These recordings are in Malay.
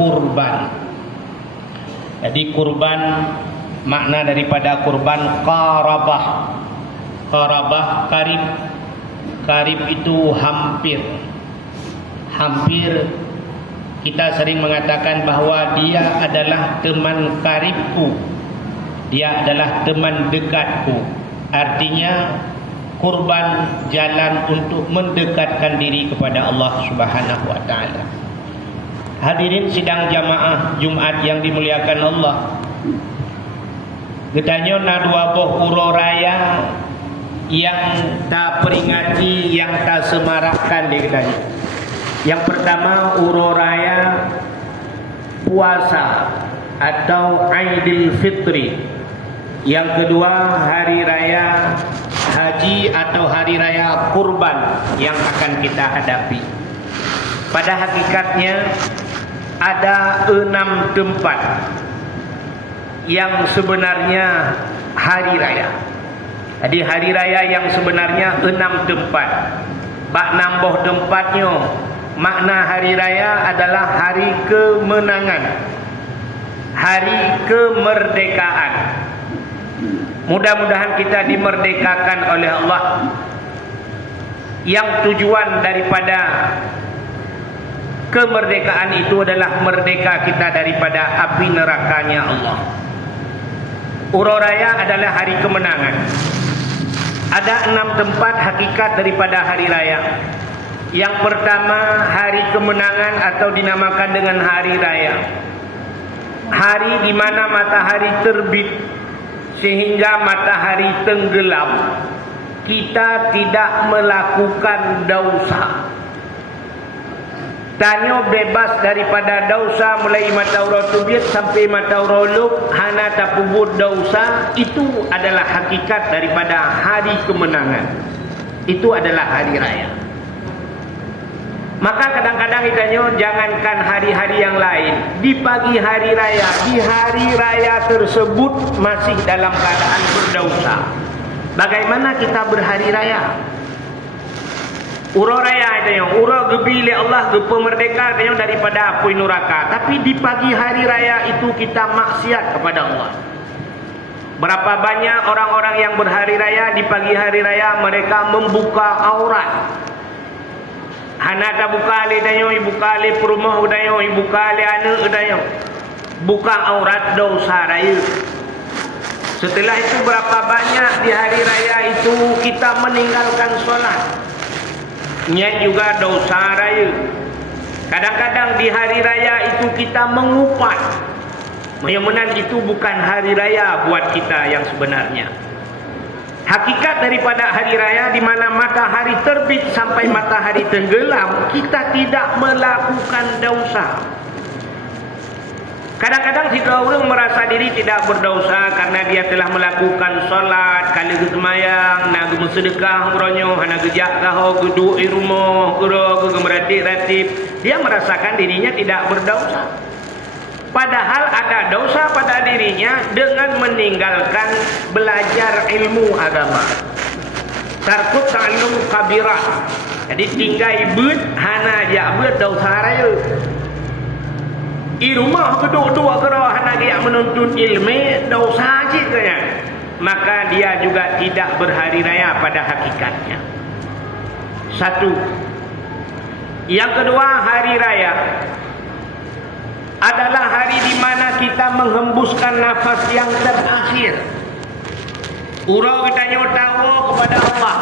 kurban. Jadi kurban, makna daripada kurban qarabah. Qarabah karib. Karib itu hampir. Hampir, kita sering mengatakan bahwa dia adalah teman karibku, dia adalah teman dekatku. Artinya kurban jalan untuk mendekatkan diri kepada Allah Subhanahu wa taala. Hadirin sidang jamaah Jumat yang dimuliakan Allah. Getanyo na dua boh uro raya yang tak peringati, yang tak semarakkan di getanyo. Yang pertama uro raya puasa atau Aidil Fitri. Yang kedua hari raya haji atau hari raya kurban yang akan kita hadapi. Pada hakikatnya ada 6 tempat yang sebenarnya hari raya. Jadi hari raya yang sebenarnya 6 tempat. Bak nambah tempatnya. Makna hari raya adalah hari kemenangan, hari kemerdekaan. Mudah-mudahan kita dimerdekakan oleh Allah. Yang tujuan daripada kemerdekaan itu adalah merdeka kita daripada api nerakanya Allah. Uro raya adalah hari kemenangan. Ada 6 tempat hakikat daripada hari raya. Yang pertama hari kemenangan atau dinamakan dengan hari raya. Hari di mana matahari terbit sehingga matahari tenggelam. Kita tidak melakukan dosa. Tanyo bebas daripada dosa mulai matahari terbit sampai matahari luk hana tapubut dosa. Itu adalah hakikat daripada hari kemenangan. Itu adalah hari raya. Maka kadang-kadang ditanya, jangankan hari-hari yang lain, di pagi hari raya, di hari raya tersebut masih dalam keadaan berdosa. Bagaimana kita berhari raya? Uro raya itu uro gebili Allah gepe merdeka itu daripada api neraka. Tapi di pagi hari raya itu kita maksiat kepada Allah. Berapa banyak orang-orang yang berhari raya, di pagi hari raya mereka membuka aurat. Anak tak buka le dayo, ibu kali perumah dayo, ibu kali anak dayo. Buka aurat dosa raya. Setelah itu berapa banyak di hari raya itu kita meninggalkan solat. Nya juga dosa raya. Kadang-kadang di hari raya itu kita mengupat. Mudah-mudahan itu bukan hari raya buat kita yang sebenarnya. Hakikat daripada hari raya di mana matahari terbit sampai matahari tenggelam, kita tidak melakukan dosa. Kadang-kadang jika orang merasa diri tidak berdosa karena dia telah melakukan solat, kali kesemayang, nak bersedekah umrohnya, nak gejak kau geduk di rumah, ke meratik-ratik, dia merasakan dirinya tidak berdosa. Padahal ada dosa pada dirinya dengan meninggalkan belajar ilmu agama. Tarkut ta'allum kabirah. Jadi tinggal ibut hana dia buat dosa raya. Di rumah geduk dua kerah hana dia menuntut ilmu dosa jikanya. Maka dia juga tidak berhari raya pada hakikatnya. Satu. Yang kedua, hari raya adalah hari di mana kita menghembuskan nafas yang terakhir. Urau kita nyotawo kepada Allah.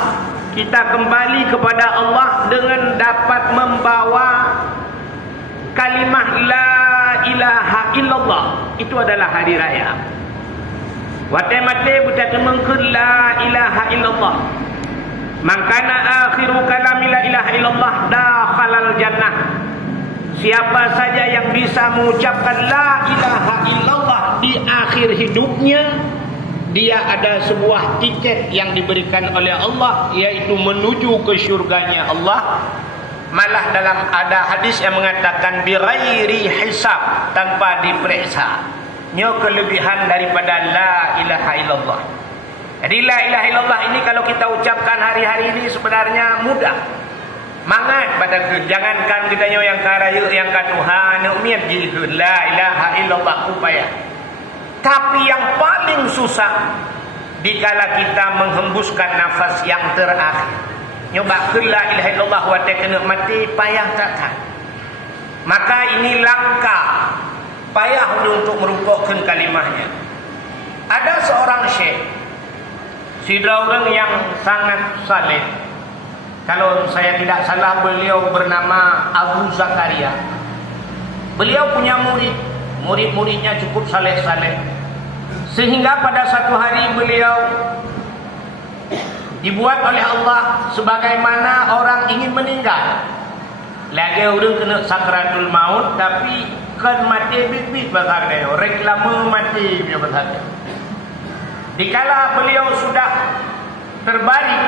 Kita kembali kepada Allah dengan dapat membawa kalimah la ilaha illallah. Itu adalah hari raya. Wate-mate buta temengkeun la ilaha illallah. Mangkana akhiru kalami la ilaha illallah dakhalal jannah. Siapa saja yang bisa mengucapkan la ilaha illallah di akhir hidupnya, dia ada sebuah tiket yang diberikan oleh Allah, yaitu menuju ke syurganya Allah. Malah dalam ada hadis yang mengatakan bighairi hisab, tanpa diperiksa. Nyo kelebihan daripada la ilaha illallah. Jadi la ilaha illallah ini kalau kita ucapkan hari-hari ini sebenarnya mudah. mangat pada ke jangankan kita yang karaya yang ka Tuhan umiat jihud la ilaha illallah upaya. Tapi yang paling susah dikala kita menghembuskan nafas yang terakhir. Nyoba ke la ilaha illallah wa kena mati payah tak. Maka ini langkah payah untuk merupukkan kalimahnya. Ada seorang syekh, sidra orang yang sangat saleh. Kalau saya tidak salah beliau bernama Abu Zakaria. Beliau punya murid-muridnya cukup saleh-saleh. Sehingga pada satu hari beliau dibuat oleh Allah sebagaimana orang ingin meninggal. Lagi orang kena sakratul maut tapi kan mati bibit bahaganya. Reklame mati dia bahaganya. Dikala beliau sudah terbaring,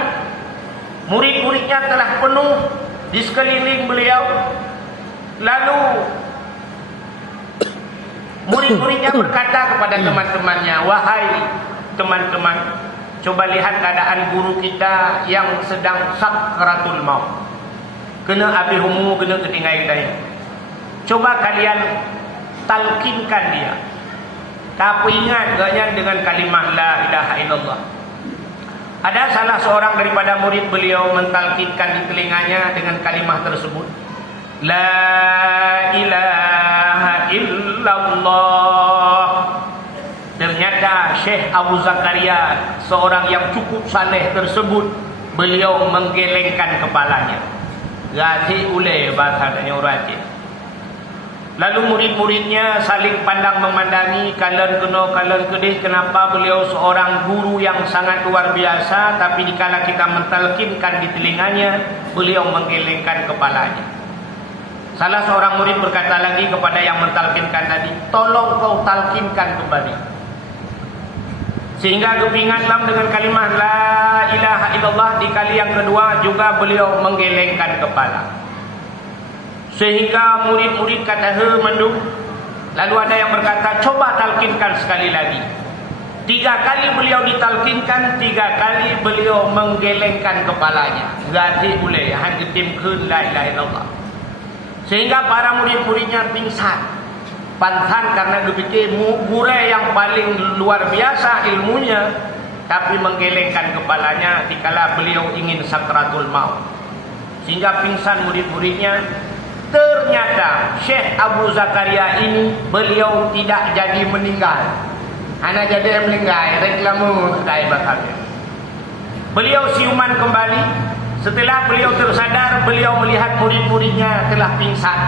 murid-muridnya telah penuh di sekeliling beliau. Lalu murid-muridnya berkata kepada teman-temannya, wahai teman-teman, coba lihat keadaan guru kita yang sedang sakratul maut. Kena habis umur, kena ketinggai daya. Coba kalian talkinkan dia. Tapi ingat gaknya dengan kalimah la ilaha illallah. Ada salah seorang daripada murid beliau mentalkinkan di telinganya dengan kalimah tersebut. La ilaha illallah. Ternyata Syekh Abu Zakaria, seorang yang cukup saleh tersebut, beliau menggelengkan kepalanya. Rati ule bahasanya rati. Lalu murid-muridnya saling pandang memandangi, kalian kena, kalian kedih. Kenapa beliau seorang guru yang sangat luar biasa, tapi dikala kita mentalkinkan di telinganya, beliau menggelengkan kepalanya. Salah seorang murid berkata lagi kepada yang mentalkinkan tadi, tolong kau talkinkan kembali. Sehingga kepinganlah dengan kalimah la ilaha illallah. Di kali yang kedua juga beliau menggelengkan kepala. Sehingga murid-murid kata mendung. Lalu ada yang berkata, coba talkinkan sekali lagi. 3 kali beliau ditalkinkan, 3 kali beliau menggelengkan kepalanya. Gati boleh hang ketimkeun la ilaha illallah. Sehingga para murid-muridnya pingsan. Pantan karena berpikir guru yang paling luar biasa ilmunya, tapi menggelengkan kepalanya dikala beliau ingin sakratul maut. Sehingga pingsan murid-muridnya. Ternyata Syekh Abu Zakaria ini beliau tidak jadi meninggal. Hanya jadi meninggal, reklamu kaya bakalnya. Beliau siuman kembali. Setelah beliau tersadar, beliau melihat murid-muridnya telah pingsan.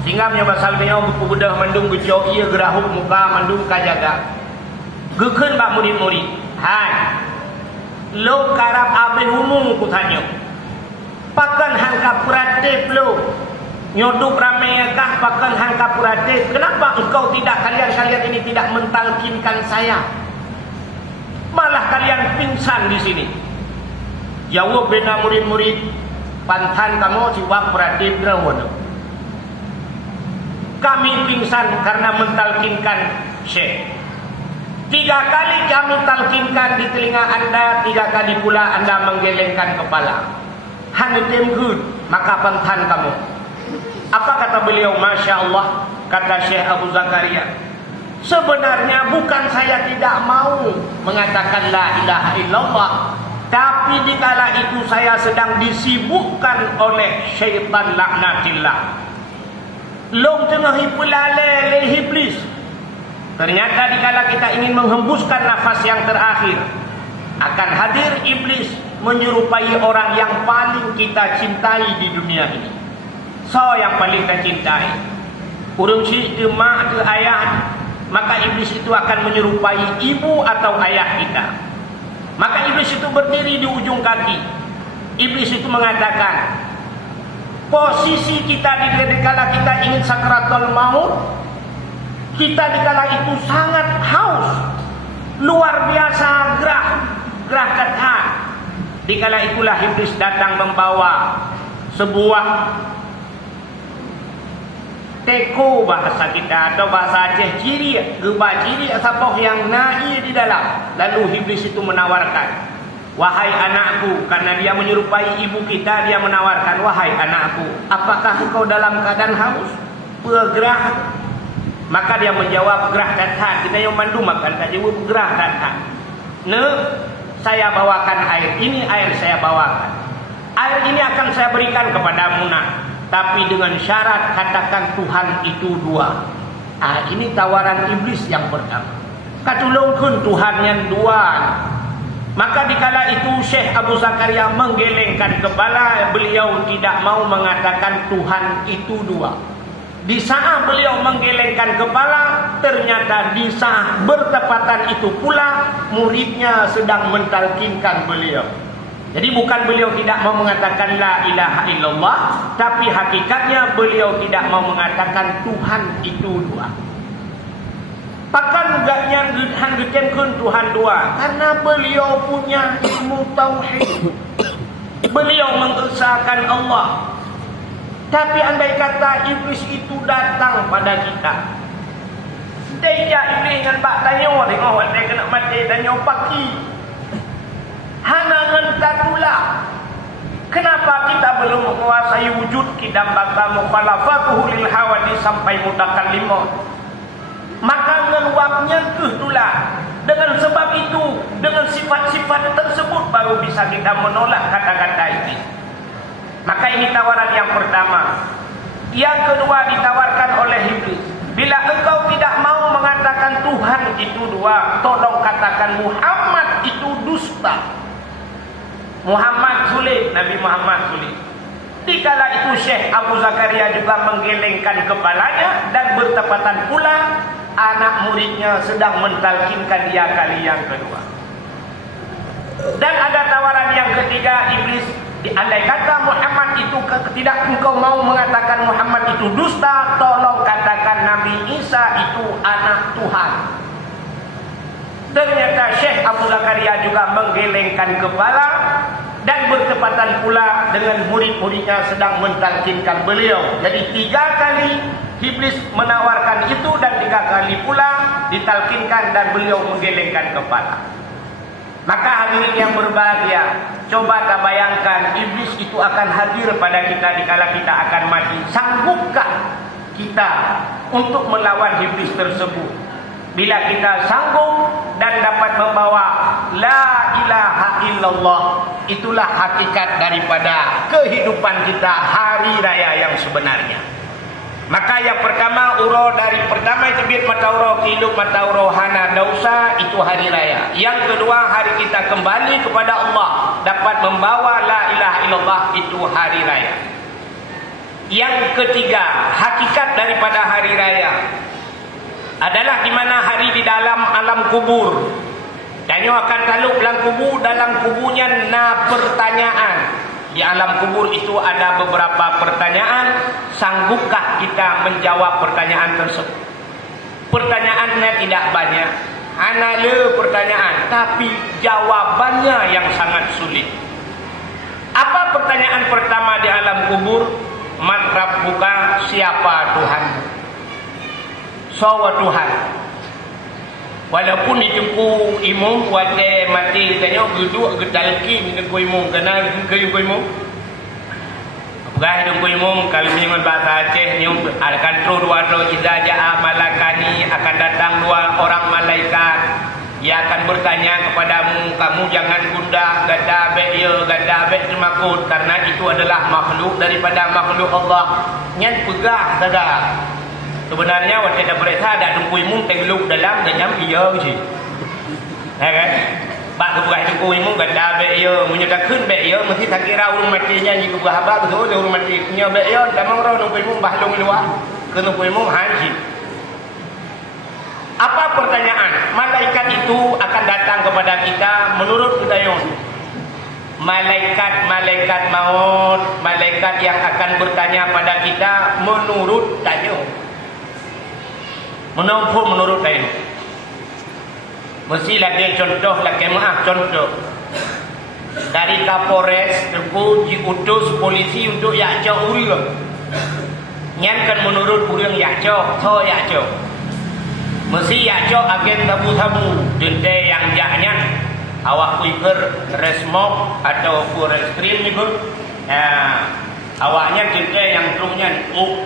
Sehingga menyebasal beliau buku-budah mendung gejau ia gerahuk muka mendung kajaga. Geken bak murid-murid. Hai, lo karap abih umum kutanya. Pakan hangkap puratif lo. Nyoduk ramekah pakan hangkap puratif. Kenapa engkau tidak, kalian ini tidak mentalkinkan saya? Malah kalian pingsan di sini. Jawab bena murid-murid, pantan kamu siwak puratif drawana. Kami pingsan karena mentalkinkan Syekh. 3 kali kami talkinkan di telinga anda, 3 kali pula anda menggelengkan kepala. Hanetem good, maka pantan kamu. Apa kata beliau? Masya Allah, kata Syekh Abu Zakaria, sebenarnya bukan saya tidak mau mengatakan la ilaha illallah, tapi dikala itu saya sedang disibukkan oleh syaitan laknatillah. Long tengah hipulale le iblis. Ternyata dikala kita ingin menghembuskan nafas yang terakhir, akan hadir iblis menyerupai orang yang paling kita cintai di dunia ini. So yang paling kita cintai, urung si itu mak itu ayah, maka iblis itu akan menyerupai ibu atau ayah kita. Maka iblis itu berdiri di ujung kaki. Iblis itu mengatakan, posisi kita dikala kita ingin sakratul maut, kita dikala itu sangat haus, luar biasa gerah kata. Dikala itulah iblis datang membawa sebuah teko bahasa kita atau bahasa Aceh ciri, gebah ciri sapoh yang naik di dalam. Lalu iblis itu menawarkan, Wahai anakku, karena dia menyerupai ibu kita, dia menawarkan, wahai anakku, apakah engkau dalam keadaan haus? Bergerah. Maka dia menjawab, gerah dan hat. Kita yang mandu makan tak jawab gerah dan hat. Saya bawakan air. Ini air saya bawakan. Air ini akan saya berikan kepadamu nak. Tapi dengan syarat katakan Tuhan itu dua. Ini tawaran iblis yang pertama. Katulungkun Tuhan yang dua. Maka dikala itu Syekh Abu Zakaria menggelengkan kepala, beliau tidak mau mengatakan Tuhan itu dua. Di saat beliau menggelengkan kepala, ternyata di saat bertepatan itu pula muridnya sedang mentalkinkan beliau. Jadi bukan beliau tidak mau mengatakan la ilaha illallah, tapi hakikatnya beliau tidak mau mengatakan Tuhan itu dua. Takkan gaknya hanggekenkeun Tuhan dua, karena beliau punya ilmu tauhid. Beliau mengesahkan Allah. Tapi andai kata iblis itu datang pada kita, dia iblis dengan bak tanya, tengok dia kena mati tanya paki. Hana ngentatula. Kenapa kita belum menguasai wujud kidam baka mukhalafatuhu lil hawadis sampai mutakallimun? Maka ngeluapnya kehulah. Dengan sebab itu, dengan sifat-sifat tersebut baru bisa kita menolak kata-kata ini. Maka ini tawaran yang pertama. Yang kedua ditawarkan oleh iblis. Bila engkau tidak mau mengatakan Tuhan itu dua, tolong katakan Muhammad itu dusta. Muhammad sulit, Nabi Muhammad sulit. Dikala itu Syekh Abu Zakaria juga menggelengkan kepalanya, dan bertepatan pula anak muridnya sedang mentalkinkan dia kali yang kedua. Dan ada tawaran yang ketiga iblis. Andai kata Muhammad itu tidak engkau mau mengatakan Muhammad itu dusta, tolong katakan Nabi Isa itu anak Tuhan. Ternyata Syekh Abu Zakaria juga menggelengkan kepala, dan bertepatan pula dengan murid-muridnya sedang mentalkinkan beliau. Jadi 3 kali iblis menawarkan itu, dan 3 kali pula ditalkinkan dan beliau menggelengkan kepala. Maka hadirin yang berbahagia, coba tak bayangkan iblis itu akan hadir pada kita dikala kita akan mati. Sanggupkah kita untuk melawan iblis tersebut? Bila kita sanggup dan dapat membawa la ilaha illallah, itulah hakikat daripada kehidupan kita hari raya yang sebenarnya. Maka yang pertama, uro dari pertama itu bit matauro hidup matauro hana dausa, itu hari raya. Yang kedua, hari kita kembali kepada Allah, dapat membawa la ilaha illallah, itu hari raya. Yang ketiga, hakikat daripada hari raya adalah di mana hari di dalam alam kubur. Danyo akan taluk dalam kuburnya na pertanyaan. Di alam kubur itu ada beberapa pertanyaan. Sanggupkah kita menjawab pertanyaan tersebut? Pertanyaannya tidak banyak, hanya pertanyaan, tapi jawabannya yang sangat sulit. Apa pertanyaan pertama di alam kubur? Man rabbuka, siapa Tuhanmu? Sawa Tuhan. Walaupun dijumpu imam wajah mati tanya geduk gedalki dengan imam kena ke imam. Apakah hidung imam kalau minum bahasa Aceh ni akan terus dua iza jaa malakani, akan datang 2 orang malaikat. Ia akan bertanya kepadamu, kamu jangan gundah gada be termakut, karena itu adalah makhluk daripada makhluk Allah. Nyan pegah saja. Sebenarnya waktu ada periksa ada tunggu imum tengeluk dalam dan iya je. Kan? Bak tu bukan tunggu imum ganda be iya, menyedakun be iya mesti tak kira urung matinya ni ku bahaba betul urung mati punya be iya dan mau tunggu imum bahlung luar. Ke tunggu imum haji. Apa pertanyaan? Malaikat itu akan datang kepada kita menurut Udayon. Malaikat maut, malaikat yang akan bertanya pada kita menurut Dayon. Menurut lain. Mesti lagi contoh lagi contoh. Dari Kapolres terku diutus polisi untuk yakco uri. Nyan kan menurut urang yakco, so yakco. Mesti yakco agen tabu-tabu dende yang jaknya. awak kuiker resmok atau full extreme ni pun awaknya kita yang teruknya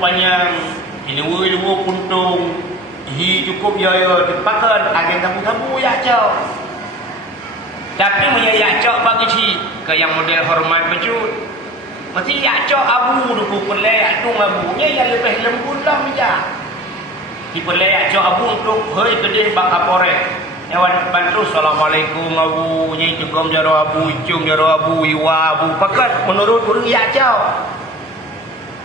panjang ilu-ilu puntung hi cukup ya dipakai agen tabu-tabu ya cau tapi menyayak cau bagi si ke yang model hormat bejut mesti ya cau abu duku pelai tung abunya yang lebih lembut lah meja di pelai cau abu untuk hei kedih bak kapore Ewan bantu assalamualaikum abu nyi cengkom jaro abu icung jaro abu iwa abu pakat menurut urang ya jauh.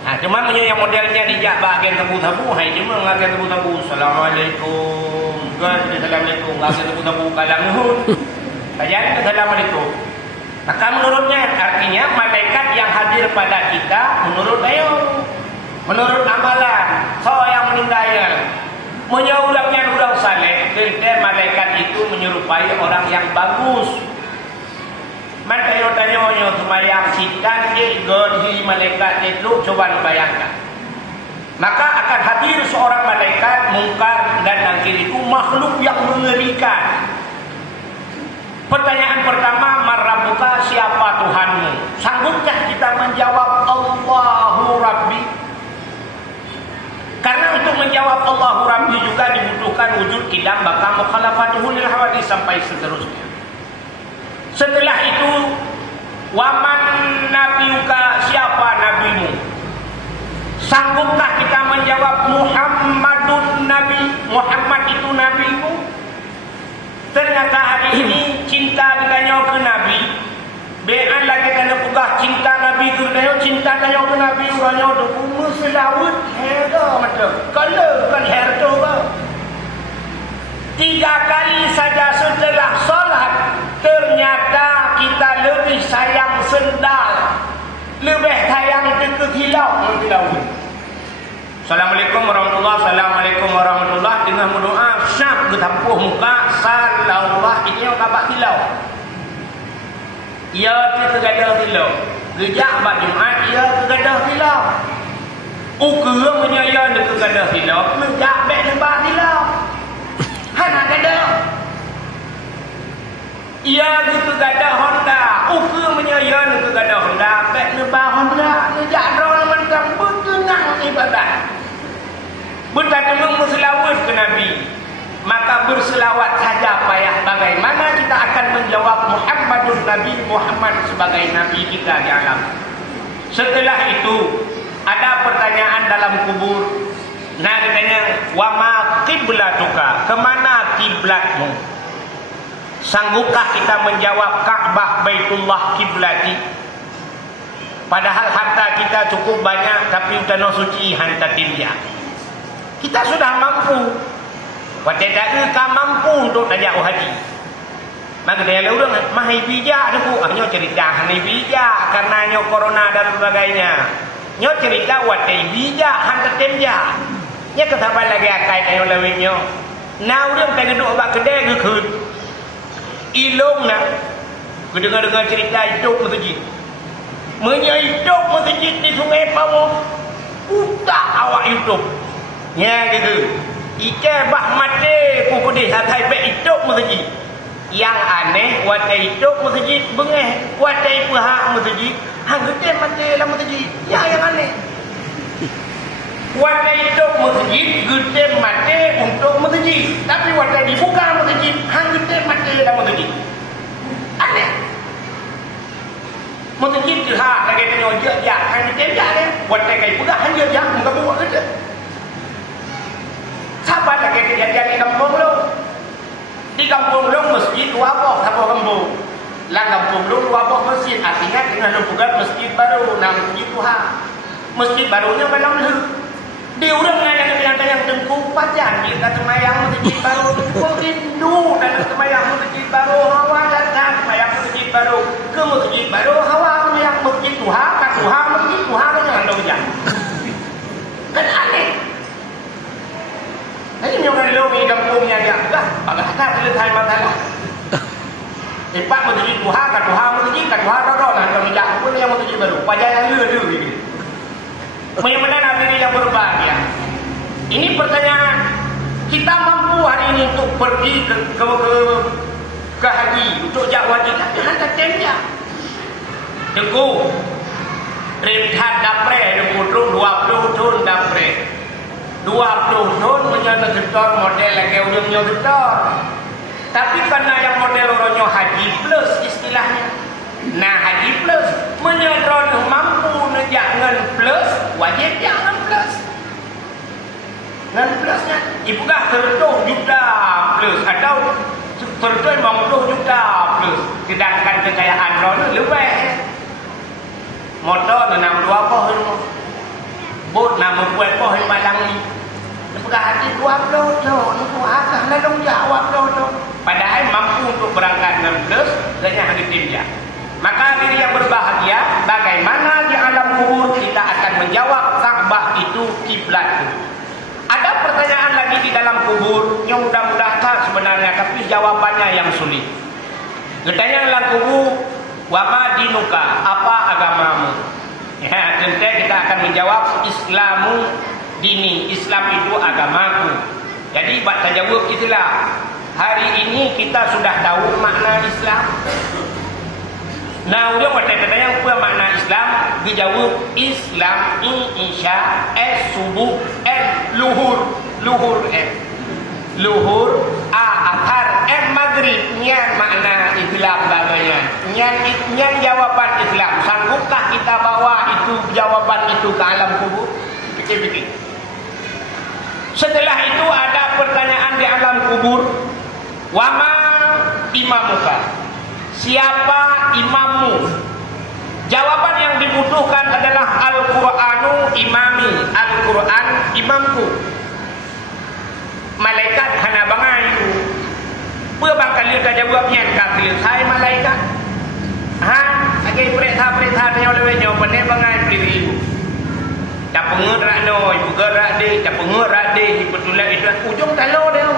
Nah cuma yang modelnya dijak bagian tabu-tabu hai cuma ngagen tabu-tabu assalamualaikum kan assalamualaikum ngagen tabu-tabu kalang nuhun. Kayan assalamualaikum. Maka menurutnya artinya malaikat yang hadir pada kita menurut ayo menurut amalan so yang meninggalnya menyurangnya orang saleh dan malaikat itu menyerupai orang yang bagus. Maka yo tanya yo semayang sitan je godhi malaikat itu coba bayangkan. Maka akan hadir seorang malaikat mungkar dan nakir itu makhluk yang mengerikan. Pertanyaan pertama, marabbuka, siapa Tuhanmu? Sanggupkah kita menjawab Allahu Rabbi? Karena untuk menjawab Allahu Rabbi juga dibutuhkan wujud qidam baka mukhalafatuhu lil hawadis sampai seterusnya. Setelah itu, waman nabiyuka, siapa nabimu? Sanggupkah kita menjawab Muhammadun Nabi? Muhammad itu nabimu? Ternyata hari ini cinta ditanya ke Nabi. Bean lagi kena pegah cinta Nabi tu dia cinta tanya ke Nabi orangnya tu umur selawat hera macam kalau kan hera tu ba 3 kali saja setelah solat ternyata kita lebih sayang sendal lebih sayang ke kilau Assalamualaikum warahmatullahi Assalamualaikum warahmatullahi dengan berdoa syak ketampuh muka sallallahu ini orang kabak kilau. Ia kegadah kilau. Gejak bak Jumaat ia kegadah kilau. Ukura menyaya de kegadah kilau, gejak bek lembah kilau. Hana gadah. Ia kegadah Honda, ukura menyaya de kegadah Honda, bek lembah Honda, gejak orang mentang berkenang ibadat. Bertatunggu berselawat ke Nabi. Maka berselawat saja payah. Bagaimana kita akan menjawab Muhammadun Nabi, Muhammad sebagai Nabi kita di alam. Setelah itu ada pertanyaan dalam kubur. Nah katanya wama qiblatuka, kemana kiblatmu? Sanggupkah kita menjawab Ka'bah Baitullah kiblati? Padahal harta kita cukup banyak tapi tanah suci hanta tinja. Kita sudah mampu. Wadah tak mampu untuk najak haji. Maka dia lalu orang mahai bijak tu, nyo cerita mahai bijak karena nyo corona dan sebagainya. Nyo cerita wadah bijak hantar temja. Nya ketahuan lagi akai nyo lawi nyo. Nah orang tak duduk bak kedai gekut. Ilong nak. Dengar cerita hidup masjid. Hidup masjid di Sungai Pawong. Utak awak hidup. Nya gitu. Ike bah mati pukudi hatai be hidup masjid. Yang aneh watai hidup masjid bengeh watai pihak masjid hang gede mati dalam masjid. Yang aneh. Watai hidup masjid gede mati untuk masjid. Tapi watai dibuka masjid hang gede mati dalam masjid. Aneh. Masjid pihak lagi tanya jak hang gede jak ni. Watai kai pegah hang jak muka buat gede. Siapa lagi kejadian di kampung lu? Di kampung lu masjid wabok sama kampung. Lah kampung lu wabok masjid. Artinya dengan lu buka masjid baru. Nah masjid Tuhan. Masjid barunya belum lu. Di orangnya yang tengku pajan. Kita semayang masjid baru. Tengku rindu dan semayang masjid baru. Hawa datang semayang masjid baru. Ke masjid baru hawa semayang masjid Tuhan. Kan Tuhan masjid Tuhan kan jangan dong jangan. Kan aneh. Ini orang lalu di kampungnya dia enggak, bagaimana selesai masalah. Pak masjid Tuhan, kan Tuhan masjid, kan Tuhan roh nah kami jak pun yang masjid baru. Pajak yang lu gitu. Bagaimana nabi yang berbahagia? Ini pertanyaan. Kita mampu hari ini untuk pergi ke ke haji untuk jak wajib tapi hantar tenda deku rintat dapre deku 20 tahun dapre 20 tahun menyana setor model lagi ujungnya setor tapi karena yang model orangnya haji plus istilahnya nah haji plus menyana mampu nejak ngan plus wajib jangan plus ngan plusnya ibu kah 100 juta plus atau 150 juta plus sedangkan kekayaan orang lebih motor 62 pohon bot nama buat pohon padang ni bukan hati 20 tu aku akan lalu jawab tu padahal mampu untuk berangkat 6 plus hanya hari tinja maka diri yang berbahagia bagaimana di alam kubur kita akan menjawab Ka'bah itu kiblat. Ada pertanyaan lagi di dalam kubur yang mudah-mudahan sebenarnya tapi jawabannya yang sulit. Bertanya dalam kubur, wa ma dinuka, apa agamamu? Ya, tentu kita akan menjawab Islamu dini, Islam itu agamaku. Jadi buat jawab itulah. Hari ini kita sudah tahu makna Islam. Nah, udah bertanya apa makna Islam? Dijawab Islam insya subuh luhur luhur athar maghrib nyan makna Islam bagainya nyan jawaban Islam. Sanggupkah kita bawa itu jawaban itu ke alam kubur? Pikir-pikir. Setelah itu ada pertanyaan di alam kubur, wama imamuka, siapa imammu? Jawaban yang dibutuhkan adalah Al-Qur'anu imami, Al-Qur'an imamku. Malaikat hana bangai. Berbang kali ka jawabnya kafir saya malaikat. Ha, lagi perintah dia oleh jawabannya bangai beri ibu. Tak pengerak no, ibu gerak deh, tak pengerak deh, betulah itu ujung talo dia.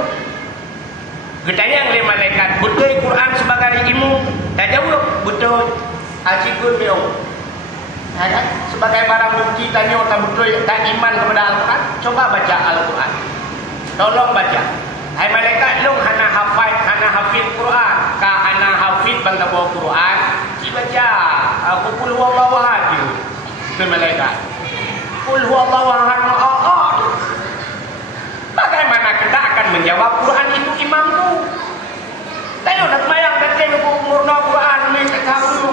Ketanya oleh malaikat, betul Quran sebagai ilmu? Tak jawab, betul. Asyikun beliau. Sebagai barang bukti tanya tak betul tak iman kepada Al-Quran, coba baca Al-Quran. Tolong baca. Hai malaikat long hana hafid Quran, ka hana hafid bangga bawa Quran, si baca. Aku qul huwallahu ahad. Tu malaikat. Qul huwallahu ahad. Bagaimana kita akan menjawab Quran itu imamku? Tayo nak mayang datang ke umurna Quran ni tak tahu.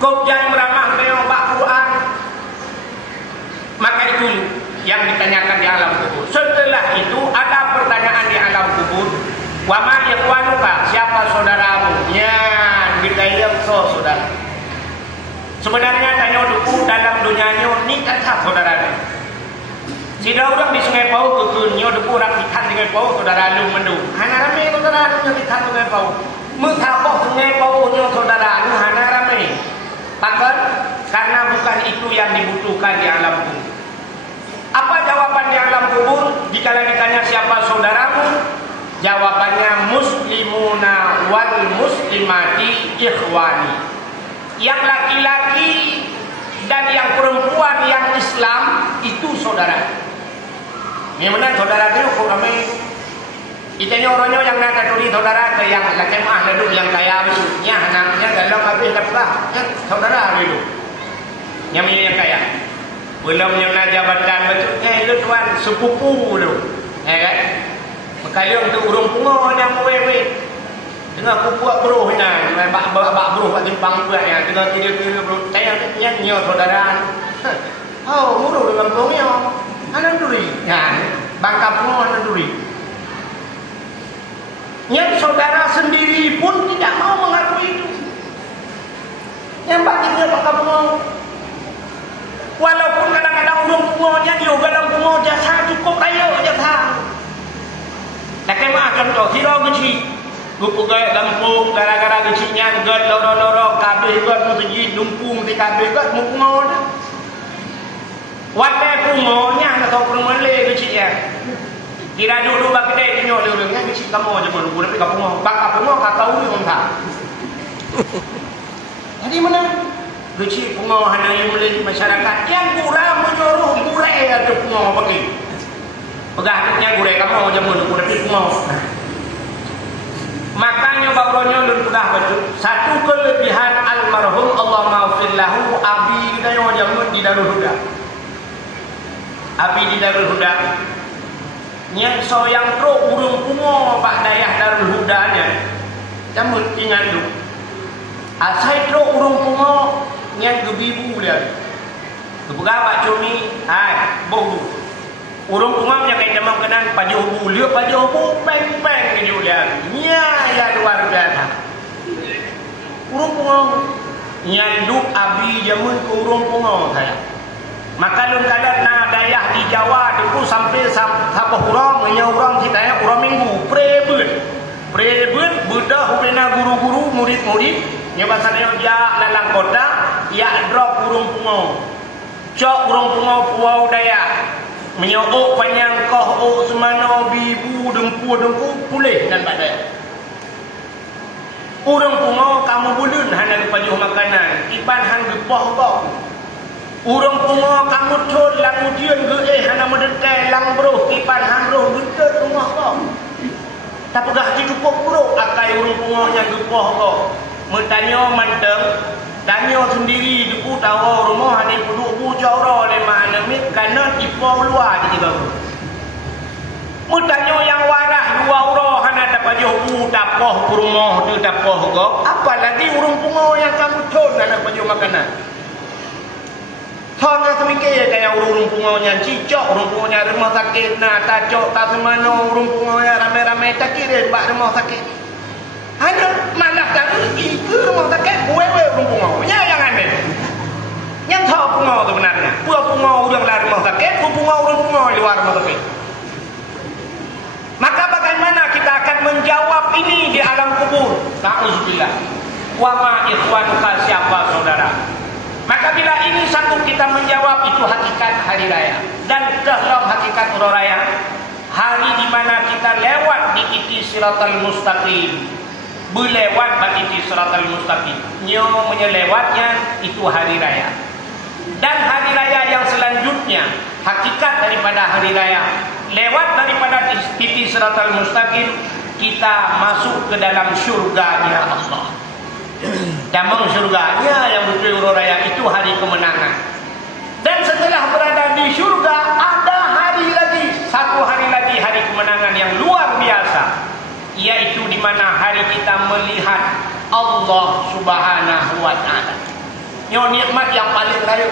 Kau jangan meramah dengan bak Quran. Maka itu yang ditanyakan di alam kubur. Setelah itu ada pertanyaan di alam kubur. Wa ma ikhwanuka, siapa saudaramu? Ya, ditanya saudara. Sebenarnya tanya dulu dalam dunianya ni kata saudara. Sida orang di Sungai Pau kekunyo deku orang ikan Sungai Pau saudara lu mendu. Hana rame saudara lu ikan Sungai Pau. Mengapa Sungai Pau nya saudara lu hana rame? Takkan karena bukan itu yang dibutuhkan di alam kubur. Apa jawaban di alam kubur? Jika ditanya siapa saudaramu, jawabannya muslimuna wal muslimati ikhwani. Yang laki-laki dan yang perempuan yang Islam itu saudara. Ini benar saudara itu kok ramai. Itanya orangnya yang nak turi saudara ke yang laki mah dulu yang kaya itu. Nya anaknya dalam habis dapat saudara dulu. Yang yang kaya. Belum yang nak jabatan betul. Itu tuan sepupu dulu. Ya kan? Makanya untuk urung pungo yang wewe. Dengan kupuak bro hina, bak bro bak timpang buat ya. Dengan tidur bro. Saya nyanyi saudara. Oh, muru dengan plongnya. Anak duri. Ya, bangka pungo anak duri. Yang saudara sendiri pun tidak mau mengakui itu. Yang baginya bangka pungo. Walaupun kadang-kadang urung pungonya dia dalam pungo jasa cukup kaya jasa. Tak kemah contoh hero geci. Gupu gaya gampung gara-gara gecinya gad loro-loro kabeh gad mesti dumpung di kabeh gad mu pungo dah. Wate pungonya atau permele gecinya. Kira dulu bak kedai dinyo lurungnya geci kamu aja menunggu tapi ka pungo. Bak pungo ka tahu ni onta. Jadi mana? Geci pungo hana yang mulai masyarakat yang kurang menyuruh murai atau pungo bagi. Pegahnya murai kamu aja menunggu tapi pungo. urangnya lun pernah betul. Satu kelebihan almarhum Allah maafir lahu abi kita yang jamun di Darul Huda. Abi di Darul Huda. Yang soyang tro urung pungo pak dayah Darul Huda nya. Jamun ingat tu. Asai tro urung pungo yang gebibu dia. Kebuka pak cumi, hai, bau. Urung pungo nya kayak demam kenan pajobu, lihat pajobu peng-peng ni dia. Nya ya luar biasa. Urung pungo nyanduk abi jamun ke urung pungo saya. Maka lun kadat na dayah di Jawa tu sampai sampai urang nya urang kita ya urang minggu prebeun budak hubena guru-guru murid-murid nya bahasa dia lalang kota ya drop urung pungo. Cok urung pungo puau dayah menyokok panjang koh semana bibu dengku pulih dan badai. Urang pungo kamu bulun hana kepajuh makanan iban han gepoh kok. Urang pungo kamu thod lang ujian ge hana medekai lang bro iban han roh betul rumah kok. Tapi dah cukup bro akai urang pungo yang gepoh kok. Mentanyo manteng danyo sendiri duku tawa rumah ni puduk bu jawra le mana mit kana ipau luar di baru. Mutanyo yang warah dua uro hana dapajoh bu dapoh rumah tu dapoh go. Apalagi urung pungo yang kamu thon nak pajoh makanan. Thon semike kaya urung pungo yang cicok urung pungo yang rumah sakit na tacok tak semano urung pungo yang rame-rame tak kira bak rumah sakit. Hanya malah tak itu rumah sakit wewe urung pungo nya yang aneh. Yang tahu pungo sebenarnya. Pua pungo urang dalam rumah sakit, pungo urung pungo di luar rumah sakit. Maka bagaimana kita akan menjawab ini di alam kubur? Na'udzubillah. Wa ma ikhwanuka siapa saudara? Maka bila ini satu kita menjawab itu hakikat hari raya. Dan dalam hakikat hari raya, hari di mana kita lewat di iti siratal mustaqim. Berlewat bagi siratal mustaqim. Nyo menyelewatnya itu hari raya. Dan hari raya yang selanjutnya, hakikat daripada hari raya, lewat daripada titik siratal mustaqim, kita masuk ke dalam syurganya Allah. Damang syurganya yang betul raya itu hari kemenangan. Dan setelah berada di syurga, ada hari lagi, satu hari lagi hari kemenangan yang luar biasa. Yaitu di mana hari kita melihat Allah Subhanahu wa taala. Nyo nikmat yang paling raya.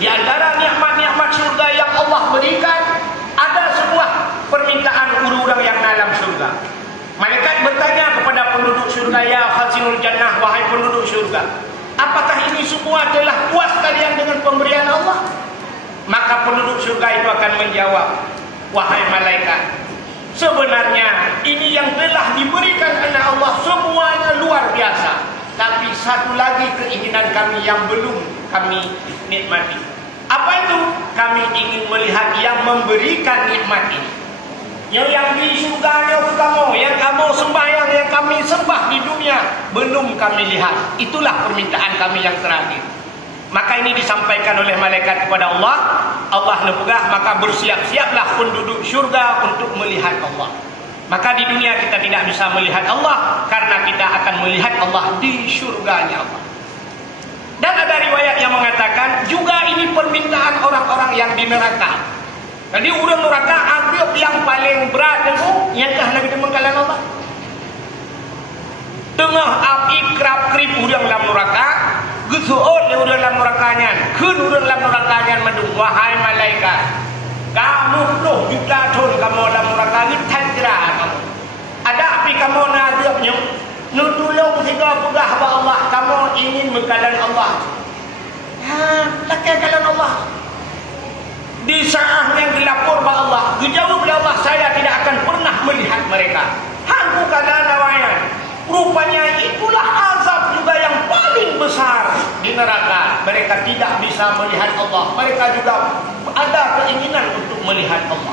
Di antara nikmat-nikmat surga yang Allah berikan ada sebuah permintaan orang yang dalam surga. Malaikat bertanya kepada penduduk surga, ya khazinul jannah, wahai penduduk surga, apakah ini semua telah puas kalian dengan pemberian Allah? Maka penduduk surga itu akan menjawab, wahai malaikat, sebenarnya ini yang telah diberikan oleh Allah semuanya luar biasa. Tapi satu lagi keinginan kami yang belum kami nikmati. Apa itu? Kami ingin melihat yang memberikan nikmat ini. Yang di surga yang kamu sembahyang, yang kami sembah di dunia, belum kami lihat. Itulah permintaan kami yang terakhir. Maka ini disampaikan oleh malaikat kepada Allah. Allah nepegah, maka bersiap-siaplah penduduk syurga untuk melihat Allah. Maka di dunia kita tidak bisa melihat Allah, karena kita akan melihat Allah di syurganya Allah. Dan ada riwayat yang mengatakan juga ini permintaan orang-orang yang di neraka. Jadi urang neraka azab yang paling berat itu yang lagi dimengkalan Allah. Tengah api kerap-kerip urang dalam neraka, gesuot urang dalam nerakanya, keun urang dalam nerakanya mendung, wahai malaikat, kamu loh juga thon kamu dalam neraka ini tanjira kamu. Ada api kamu nazabnya, nutulung sehingga pegah ba Allah, kamu ingin mengkalan Allah. Ha, lakai kalan Allah. Di saat yang dilapor ba Allah, dijawab oleh Allah, saya tidak akan pernah melihat mereka. Hanku kalan lawayan. Rupanya itulah azab juga yang paling besar di neraka. Mereka tidak bisa melihat Allah. Mereka juga ada keinginan untuk melihat Allah.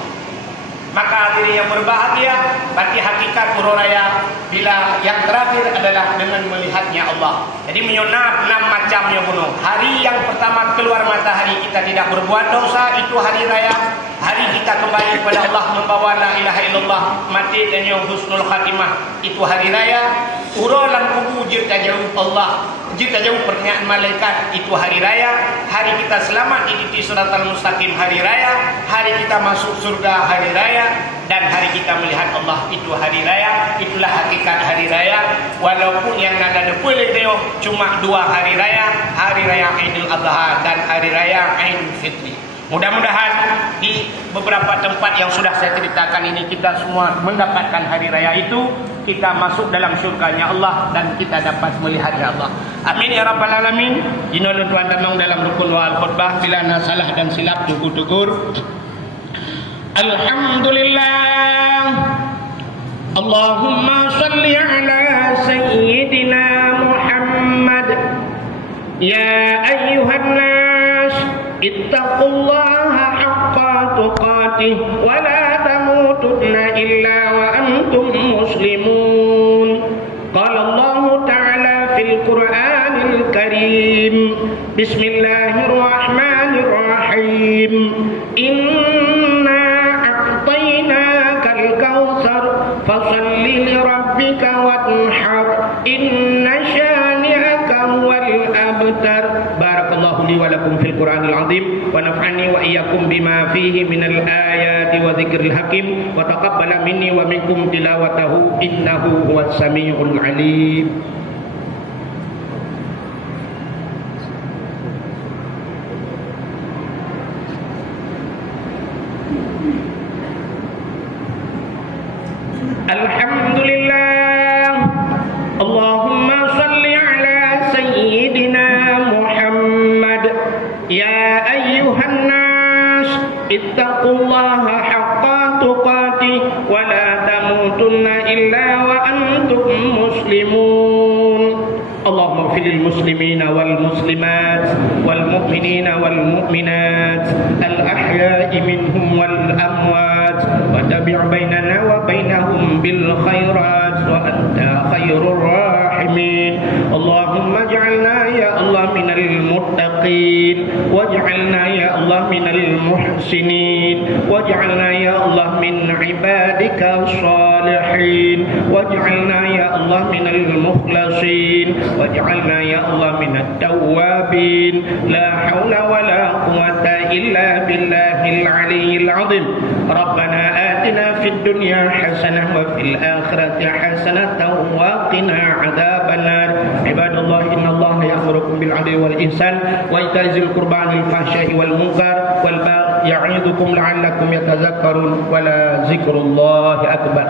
Maka hadirin yang berbahagia, bagi hakikat uraya bila yang terakhir adalah dengan melihatnya Allah. Jadi menyonap 6 macamnya bunuh. Hari yang pertama keluar matahari kita tidak berbuat dosa, itu hari raya. Hari kita kembali kepada Allah membawa la ilaha illallah, mati dan yang husnul khatimah, itu hari raya. Urolang kubu jika jauh Allah, jika jauh pernyataan malaikat itu hari raya, hari kita selamat di siratal mustaqim hari raya, hari kita masuk surga hari raya, dan hari kita melihat Allah itu hari raya. Itulah hakikat hari raya. Walaupun yang ada boleh teo cuma 2 hari raya Idul Adha dan hari raya Idul Fitri. Mudah-mudahan di beberapa tempat yang sudah saya ceritakan ini kita semua mendapatkan hari raya itu, kita masuk dalam syurganya Allah dan kita dapat melihatnya Allah. Amin ya rabbal alamin. Inolon tuan tanong dalam rukun wa al-khutbah bila na salah dan silap tugur-tugur. Alhamdulillah. Allahumma salli ala sayyidina Muhammad. Ya ayyuhan nas ittaqullaha haqqa tuqatih wa la tamutunna illa wa antum muslimun. Qala Allah ta'ala fil Qur'anil Karim. Bismillahirrahmanirrahim. Inna a'tainakal kautsar fasalli li rabbika wanhar. Inna syani'aka huwal abtar. Barakallahu li wa lakum fil Qur'anil azim wa naf'ani wa iyyakum bima fihi minal ayati wa dzikril hakim wa taqabbala minni wa minkum tilawatahu innahu huwas samiul alim. Alhamdulillah. Allahumma salli ala sayyidina Muhammad. Ya ayyuhan nas ittaqullaha haqqa tuqatih wa la tamutunna illa wa antum muslimun. Allahumma ighfir lil muslimina wal muslimat wal mu'minina wal mu'minat al ahya'i minhum wal amwat wa tabi' bainana wa bainahum bil khairat wa anta khairur rahimin. Allahumma ij'alna ya Allah minal muttaqin waj'alna ya Allah minal muhsinin waj'alna ya Allah min ibadika salihin waj'alna ya Allah minal mukhlasin waj'alna ya Allah minat tawwabin. La haula wa la quwwata illa billahil aliyyil azim. Rabbana atina fid dunya hasanah wa fil akhirati hasanah wa qina adzabannar. Ibadallah innallaha ya'murukum bil 'adli wal ihsan wa ita'izil qurba 'anil fahsya'i wal munkar wal baghi ya'idukum la'allakum yatadhakkarun wa la dzikrullahi akbar.